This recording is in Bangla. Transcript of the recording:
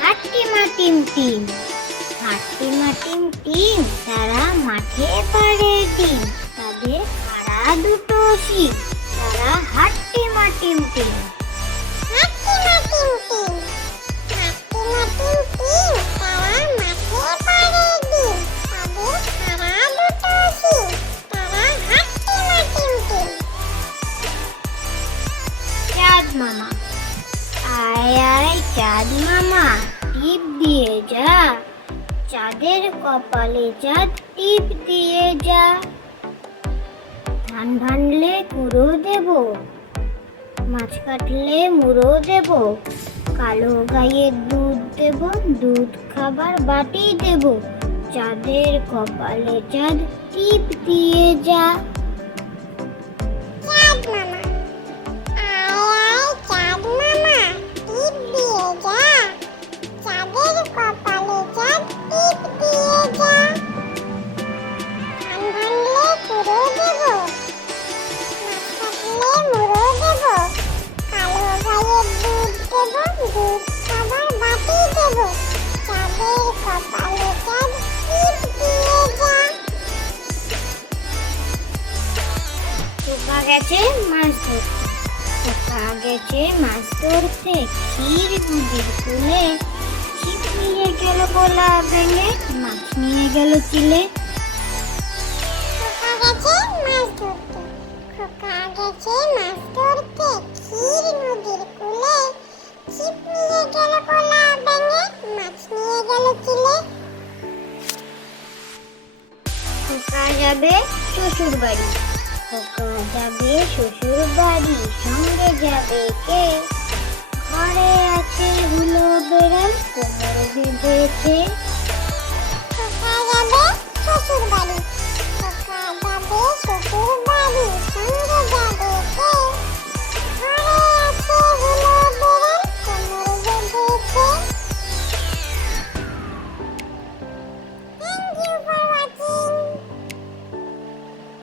হাট্টিমা টিম টিম, হাট্টিমা টিম টিম, তারা মাঠে পাড়ে ডিম, তাদের খাড়া দুটো শিং, তারা হাট্টিমা টিম টিম। হাট্টিমা টিম টিম, হাট্টিমা টিম টিম, তারা মাঠে পাড়ে ডিম, তাদের খাড়া দুটো শিং, তারা হাট্টিমা টিম টিম। চাঁদ মামা, আয় আয় চাঁদ মামা, টিপ দিয়ে যা, চাঁদের কপালে চাঁদ টিপ দিয়ে যা। ধান ভানলে কুড়ো দেব, মাছ কাটলে মুড়ো দেব, কালো গাইয়ের দুধ দেব, দুধ খাবার বাটি দেব, চাঁদের কপালে চাঁদ টিপ দিয়ে যা। চাঁদ মামা, আয় আয় চাঁদ মামা, টিপ দিয়ে যা, চাঁদের কপালে চাঁদ টিপ দিয়ে যা। ধান ভানলে কুড়ো দেব, মাছ কাটলে মুড়ো দেব, কালো গাইয়ের দুধ দেব, দুধ খাবার বাটি দেব, চাঁদের কপালে চাঁদ টিপ দিয়ে যা। খোকা গেছে মাছ ধরতে, খোকা গেছে মাছ ধরতে, ক্ষীর নদীর কূলে, ছিপ নিয়ে গেল গোলা ভেঙে, মাছ নিয়ে গেল চিলে। খোকা গেছে মাছ ধরতে, খোকা গেছে মাছ ধরতে, ক্ষীর নদীর কূলে, ছিপ নিয়ে গেল গোলা ভেঙে, মাছ নিয়ে গেল চিলে। খোকা যাবে শ্বশুর বাড়ি, খোকা যাবে শ্বশুর বাড়ি, সঙ্গে যাবে কে? ঘরে আছে হুলো বেড়াল, কোমর বেঁধেছে। খোকা যাবে শ্বশুর বাড়ি,